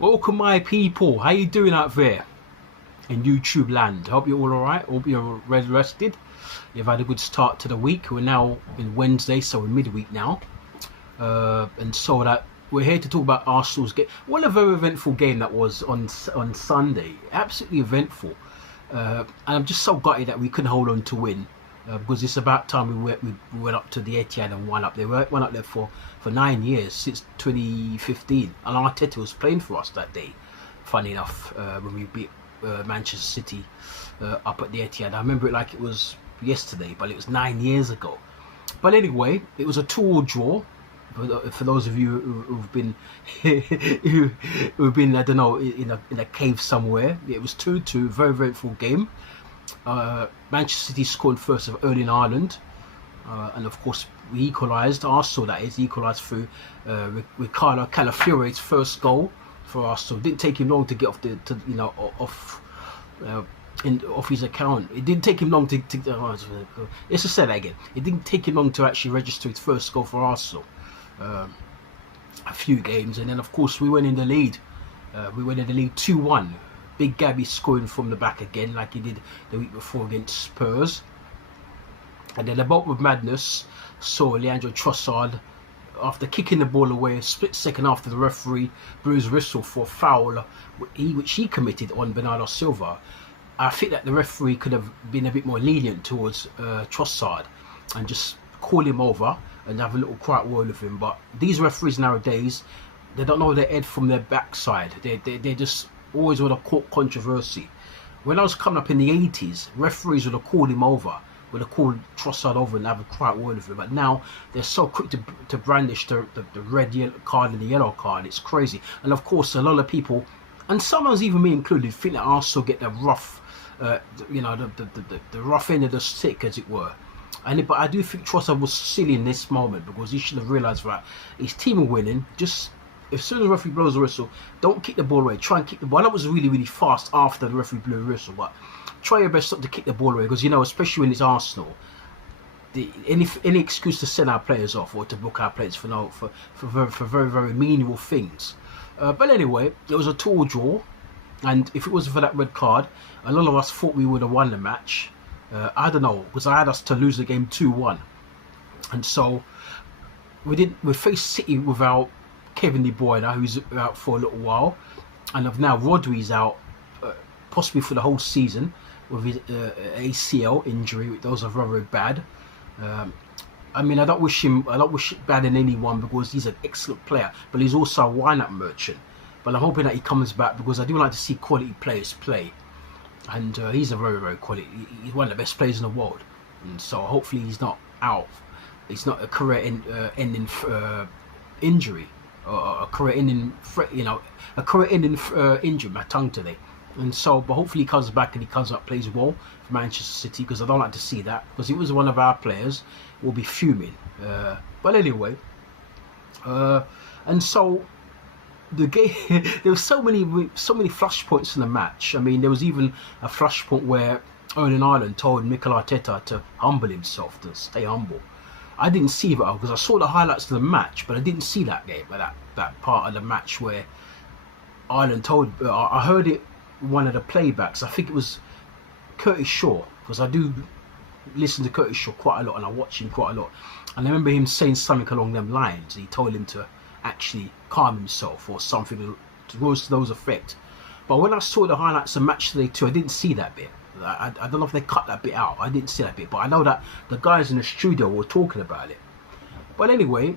Welcome, my people. How you doing out there in YouTube land? Hope you're all alright. Hope you're rested. You've had a good start to the week. We're now in Wednesday, so we're midweek now. And so that we're here to talk about Arsenal's game. What a very eventful game that was on Sunday. Absolutely eventful. And I'm just so gutted that we couldn't hold on to win. Because it's about time we went up to the Etihad and won up there. We went up there for 9 years, since 2015. And Arteta was playing for us that day, funny enough, when we beat Manchester City up at the Etihad. I remember it like it was yesterday, but it was 9 years ago. But anyway, it was a 2-2 draw. For those of you who've been who've been, I don't know, in a cave somewhere, it was 2-2. Very eventful game. Manchester City scored first of Erling Haaland, and of course we equalised. Arsenal, that is, equalised through Ricardo Calafiore's first goal for Arsenal. It didn't take him long to get off off his account. It didn't take him long to let's just say that again. It didn't take him long to actually register his first goal for Arsenal. A few games, and then of course we went in the lead. We went in the lead 2-1. Big Gabby scoring from the back again, like he did the week before against Spurs. And then the bout with madness saw Leandro Trossard, after kicking the ball away, a split second after the referee blew his whistle for a foul which he committed on Bernardo Silva. I think that the referee could have been a bit more lenient towards Trossard and just call him over and have a little quiet word with him. But these referees nowadays, they don't know their head from their backside. They just always want to court controversy. When I was coming up in the 80s, referees would have called him over, would have called Trossard over and have a quiet word with him. But now they're so quick to brandish the red card and the yellow card. It's crazy. And of course, a lot of people, and sometimes even me included, think that Arsenal get the rough, the rough end of the stick, as it were. But I do think Trossard was silly in this moment, because he should have realised that his team are winning. Just as soon as the referee blows the whistle, don't kick the ball away. Try and kick the ball. That was really fast after the referee blew the whistle, but try your best not to kick the ball away, because especially when it's Arsenal, any excuse to send our players off or to book our players for very meaningful things. But anyway, it was a 2-2 draw, and if it wasn't for that red card, a lot of us thought we would have won the match. I don't know, because I had us to lose the game 2-1, and so we faced City without Kevin De Bruyne, who's out for a little while, and now Rodri's out, possibly for the whole season with his ACL injury. Those are very bad. I don't wish it bad in anyone, because he's an excellent player, but he's also a wind-up merchant. But I'm hoping that he comes back, because I do like to see quality players play, and he's a very quality. He's one of the best players in the world, and so hopefully he's not out. It's not a career-ending injury. A career-ending injury. My tongue today, and so. But hopefully he comes back and he comes up, plays well for Manchester City, because I don't like to see that, because he was one of our players. We'll be fuming. But anyway, and so the game. There were so many flash points in the match. I mean, there was even a flash point where Erling Haaland told Mikel Arteta to humble himself, to stay humble. I didn't see that, because I saw the highlights of the match, but I didn't see that game, that part of the match where Ireland told. I heard it one of the playbacks. I think it was Curtis Shaw, because I do listen to Curtis Shaw quite a lot and I watch him quite a lot. And I remember him saying something along them lines. He told him to actually calm himself or something to those effect. But when I saw the highlights of match today too, I didn't see that bit. I don't know if they cut that bit out. I didn't see that bit, but I know that the guys in the studio were talking about it. But anyway,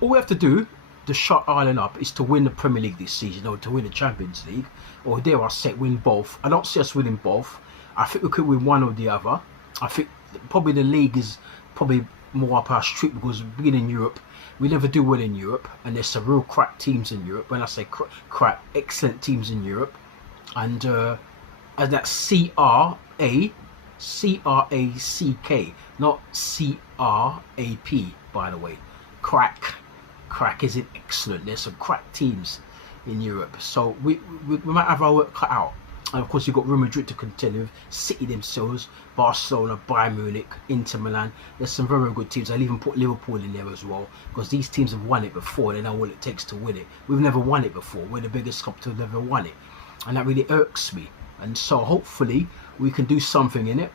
all we have to do to shut Ireland up is to win the Premier League this season, or to win the Champions League, or dare I say, win both. I don't see us winning both. I think we could win one or the other. I think probably the league is probably more up our street, because being in Europe, we never do well in Europe, and there's some real crack teams in Europe. When I say crack, excellent teams in Europe, and that's C-R-A-C-K, not C-R-A-P, by the way. Crack isn't excellent. There's some crack teams in Europe, so we might have our work cut out. And of course, you've got Real Madrid to contend with, City themselves, Barcelona, Bayern Munich, Inter Milan. There's some very, very good teams. I'll even put Liverpool in there as well, because these teams have won it before. They know what it takes to win it. We've never won it before. We're the biggest club to have ever won it. And that really irks me. And so hopefully we can do something in it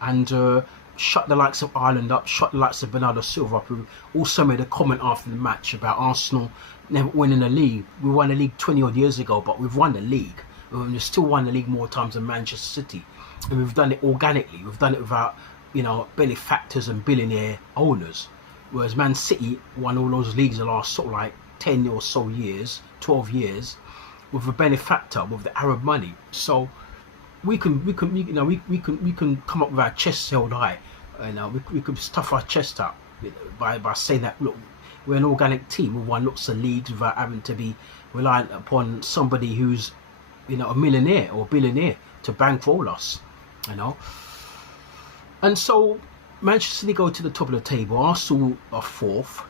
and shut the likes of Ireland up, shut the likes of Bernardo Silva up, who also made a comment after the match about Arsenal never winning the league. We won the league 20 odd years ago, but we've won the league. We've still won the league more times than Manchester City, and we've done it organically. We've done it without, benefactors and billionaire owners. Whereas Man City won all those leagues the last sort of like 10 or so years, 12 years, with a benefactor, with the Arab money. So we can come up with our chests held high, and we can stuff our chest out by saying that, look, we're an organic team. We've won lots of leagues without having to be reliant upon somebody who's a millionaire or billionaire to bankroll us, And so Manchester City go to the top of the table. Arsenal are fourth.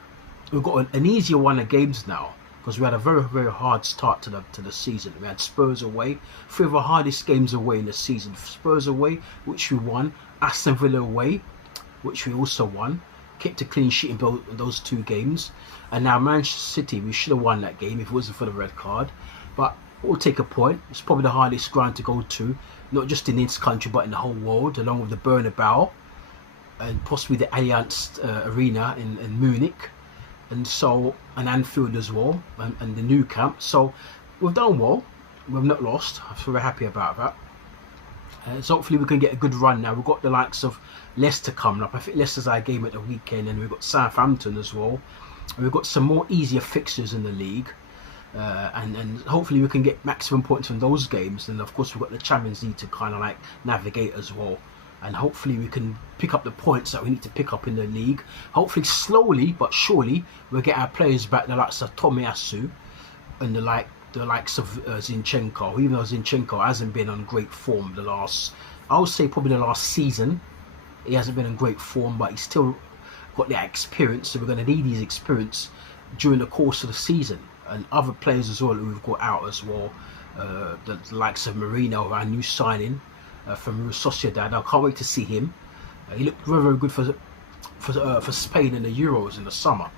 We've got an easier one of games now, because we had a very, very hard start to the season. We had Spurs away, 3 of our hardest games away in the season. Spurs away, which we won. Aston Villa away, which we also won. Kept a clean sheet in those 2 games. And now Manchester City, we should have won that game if it wasn't for the red card. But we'll take a point. It's probably the hardest ground to go to, not just in this country but in the whole world, along with the Bernabeu and possibly the Allianz Arena in Munich, and Anfield as well, and the Nou Camp. So we've done well. We've not lost. I'm very happy about that. So hopefully we can get a good run now. We've got the likes of Leicester coming up. I think Leicester's our game at the weekend, and we've got Southampton as well. And we've got some more easier fixtures in the league. And hopefully we can get maximum points from those games. And of course we've got the Champions League to kind of like navigate as well. And hopefully we can pick up the points that we need to pick up in the league. Hopefully slowly but surely we'll get our players back, the likes of Tomiyasu and the likes of Zinchenko. Even though Zinchenko hasn't been on great form I would say probably the last season. He hasn't been in great form, but he's still got that experience. So we're going to need his experience during the course of the season. And other players as well who we've got out as well, the likes of Marino, our new signing from Real Sociedad. I can't wait to see him. He looked very, very good for Spain in the Euros in the summer.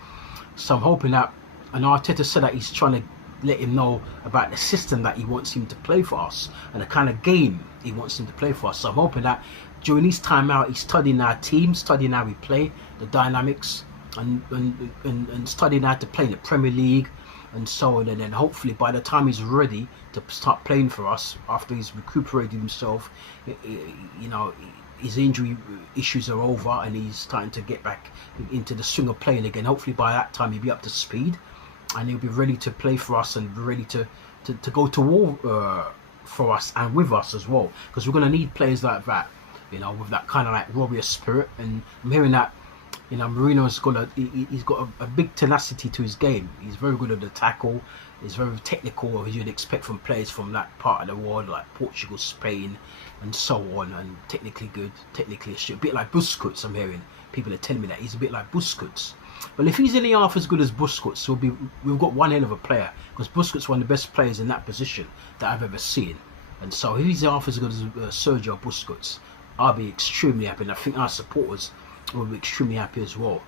So I'm hoping that, and Arteta said that he's trying to let him know about the system that he wants him to play for us and the kind of game he wants him to play for us. So I'm hoping that during his time out, he's studying our team, studying how we play, the dynamics, and studying how to play in the Premier League and so on. And then hopefully by the time he's ready to start playing for us, after he's recuperated himself, his injury issues are over and he's starting to get back into the swing of playing again. Hopefully by that time he'll be up to speed and he'll be ready to play for us and ready to go to war for us and with us as well, because we're going to need players like that, with that kind of like warrior spirit. And I'm hearing that Marino's he's got a big tenacity to his game. He's very good at the tackle. He's very technical, as you'd expect from players from that part of the world, like Portugal, Spain, and so on. And technically good, technically astute. A bit like Busquets. I'm hearing people are telling me that he's a bit like Busquets. Well, if he's any half as good as Busquets, we've got one hell of a player, because Busquets is one of the best players in that position that I've ever seen. And so if he's half as good as Sergio Busquets, I'll be extremely happy, and I think our supporters will be extremely happy as well.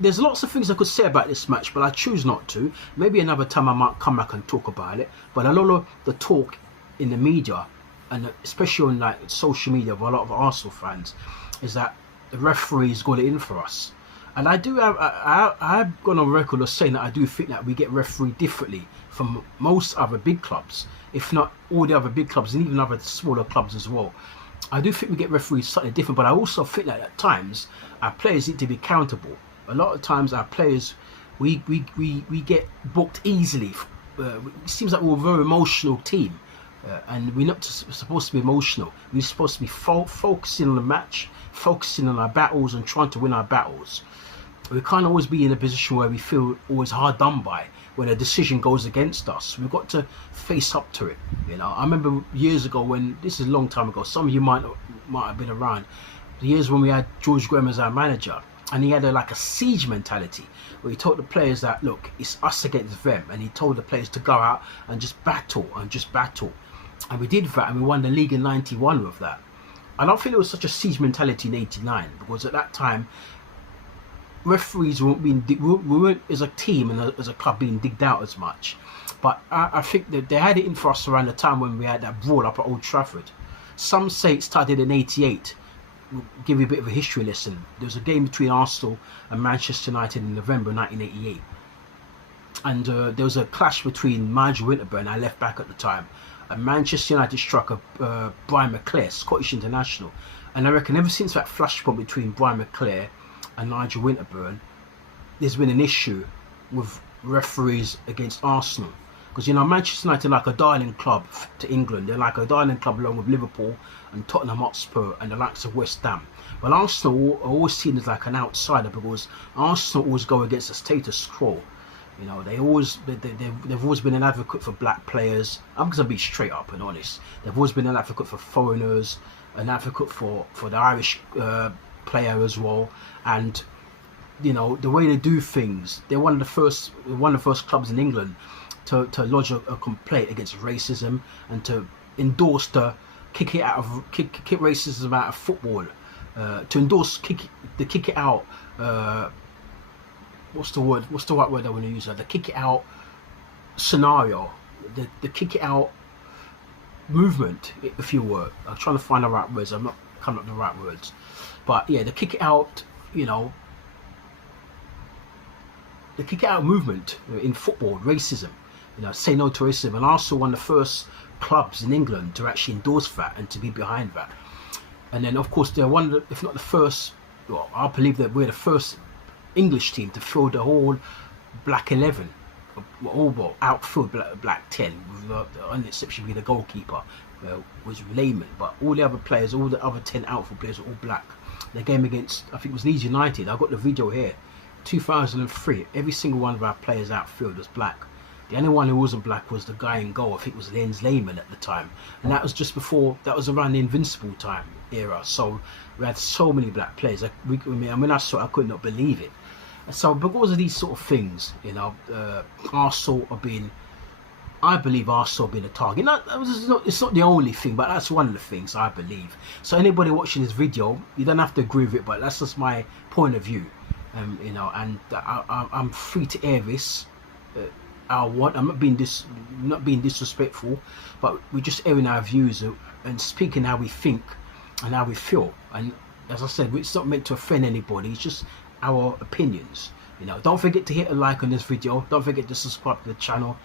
There's lots of things I could say about this match, but I choose not to. Maybe another time I might come back and talk about it. But a lot of the talk in the media, and especially on like social media of a lot of Arsenal fans, is that the referee's got it in for us. And I have gone on record of saying that I do think that we get refereed differently from most other big clubs, if not all the other big clubs and even other smaller clubs as well. I do think we get referees slightly different, but I also think that at times our players need to be accountable. A lot of times our players, we get booked easily. It seems like we're a very emotional team, and we're not supposed to be emotional. We're supposed to be focusing on the match, focusing on our battles and trying to win our battles. We can't always be in a position where we feel always hard done by when a decision goes against us. We've got to face up to it. I remember years ago, when this is a long time ago, some of you might have been around, the years when we had George Graham as our manager, and he had like a siege mentality where he told the players that, look, it's us against them, and he told the players to go out and just battle, and we did that, and we won the league in '91 with that. I don't think it was such a siege mentality in '89, because at that time referees weren't being we weren't as a team and as a club being digged out as much. But I think that they had it in for us around the time when we had that brawl up at Old Trafford. Some say it started in '88. We'll give you a bit of a history lesson. There was a game between Arsenal and Manchester United in November 1988, and there was a clash between Nigel Winterburn, our left back at the time, and Manchester United striker Brian McClare, Scottish international. And I reckon ever since that flashpoint between Brian McClare and Nigel Winterburn, there's been an issue with referees against Arsenal. Because, you know, Manchester United are like a darling club to England. They're like a darling club along with Liverpool and Tottenham Hotspur and the likes of West Ham. But Arsenal are always seen as like an outsider, because Arsenal always go against the status quo. You know, they've always been an advocate for black players. I'm going to be straight up and honest. They've always been an advocate for foreigners, an advocate for the Irish player as well. And, you know, the way they do things, they're one of the first clubs in England to lodge a complaint against racism and to endorse the kick racism out of football, to endorse kick it out. What's the right word I want to use? The kick it out scenario, the kick it out movement, if you were. I'm trying to find the right words. I'm not coming up with the right words, but yeah, the kick it out. You know, the kick it out movement in football, racism. You know, say no to racism, and Arsenal one of the first clubs in England to actually endorse that and to be behind that. And then, of course, they're one of the, if not the first. Well, I believe that we're the first English team to field the whole black 11, all outfield black 10, with the only exception being the goalkeeper, was Lehman, but all the other players, all the other 10 outfield players were all black. The game against, I think it was Leeds United, I've got the video here, 2003, every single one of our players outfield was black. The only one who wasn't black was the guy in goal. I think it was Jens Lehmann at the time, and that was just before, that was around the Invincible time era. So we had so many black players. When I saw it, I could not believe it. So because of these sort of things, you know, Arsenal have been, I believe Arsenal have been a target. It's not the only thing, but that's one of the things I believe. So anybody watching this video, you don't have to agree with it, but that's just my point of view. You know, and I'm free to air this. I'm not being disrespectful, but we're just airing our views and speaking how we think and how we feel. And as I said, it's not meant to offend anybody. It's just our opinions. You know, don't forget to hit a like on this video. Don't forget to subscribe to the channel.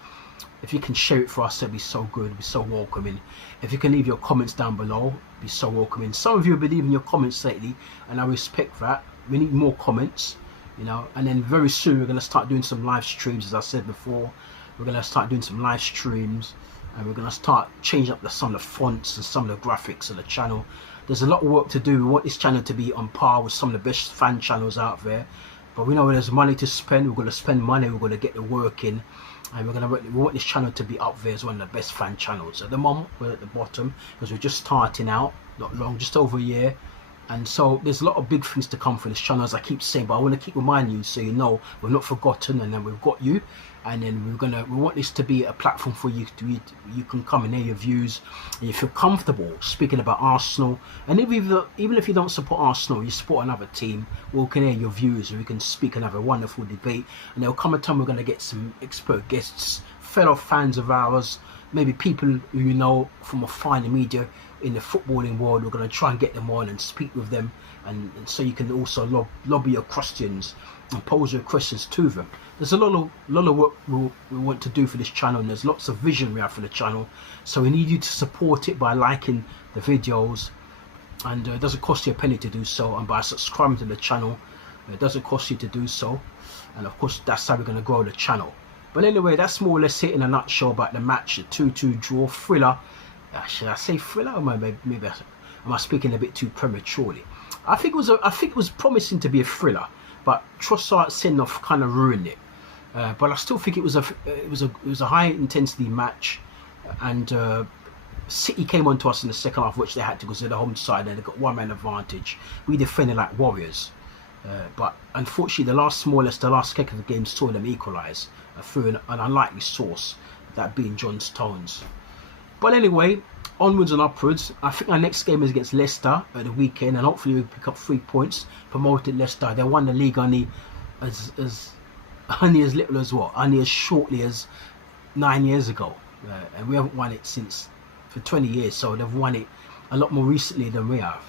If you can share it for us, that'd be so good. It'd be so welcoming. If you can leave your comments down below, it'd be so welcoming. Some of you have been leaving your comments lately, and I respect that. We need more comments. You know, and then very soon we're going to start doing some live streams. As I said before, we're going to start doing some live streams, and we're going to start changing up some of the fonts and some of the graphics of the channel. There's a lot of work to do. We want this channel to be on par with some of the best fan channels out there, but we know there's money to spend. We're going to spend money. We're going to get the work in, and we want this channel to be up there as one of the best fan channels. At the moment we're at the bottom because we're just starting out, not long, just over a year. And so there's a lot of big things to come for this channel, as I keep saying, but I want to keep reminding you so you know we're not forgotten, and then we've got you, and then we want this to be a platform for you you can come and hear your views, and you feel comfortable speaking about Arsenal. And even if you don't support Arsenal, you support another team, we can hear your views, and we can speak and have a wonderful debate. And there'll come a time we're going to get some expert guests, fellow fans of ours, maybe people who you know from a finer media in the footballing world. We're going to try and get them on and speak with them, and so you can also lobby your questions and pose your questions to them. There's a lot of work we want to do for this channel, and there's lots of vision we have for the channel, so we need you to support it by liking the videos, and it doesn't cost you a penny to do so, and by subscribing to the channel, it doesn't cost you to do so. And of course that's how we're going to grow the channel. But anyway, that's more or less it in a nutshell about the match, the 2-2 draw thriller. Should I say thriller, or maybe am I speaking a bit too prematurely? I think it was promising to be a thriller, but Trossard's send-off kind of ruined it. But I still think it was a high intensity match, and City came onto us in the second half, which they had to because they're the home side and they got one man advantage. We defended like warriors, But unfortunately, the last kick of the game saw them equalise through an unlikely source, that being John Stones. But anyway, onwards and upwards. I think our next game is against Leicester at the weekend, and hopefully we pick up 3 points. Promoted Leicester. They won the league only as little as what? Only as shortly as 9 years ago, and we haven't won it for 20 years. So they've won it a lot more recently than we have.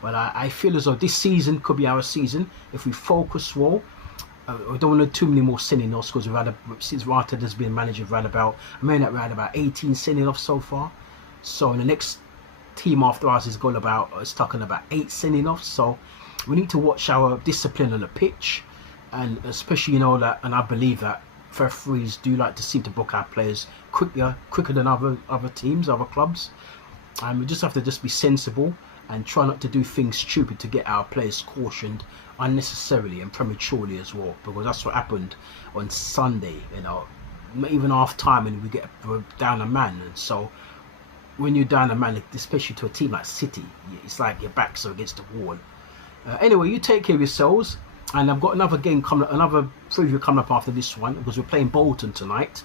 But I feel as though this season could be our season if we focus well. I don't want too many more sending offs, because since Rata has been manager, we've had about 18 sending offs so far. So the next team after us is stuck on about 8 sending offs. So we need to watch our discipline on the pitch, and especially that, and I believe that referees do like to seem to book our players quicker than other teams, other clubs. And we just have to be sensible and try not to do things stupid to get our players cautioned unnecessarily and prematurely as well, because that's what happened on Sunday. Even half time, and we're down a man. And so when you're down a man, especially to a team like City, it's like your back's against the wall. Anyway, you take care of yourselves, and I've got another preview coming up after this one, because we're playing Bolton tonight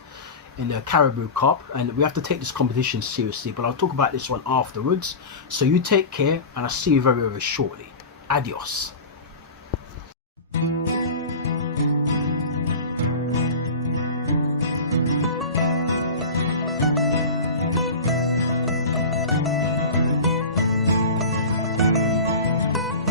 in the Caribou Cup, and we have to take this competition seriously. But I'll talk about this one afterwards. So you take care, and I'll see you very, very shortly. Adios.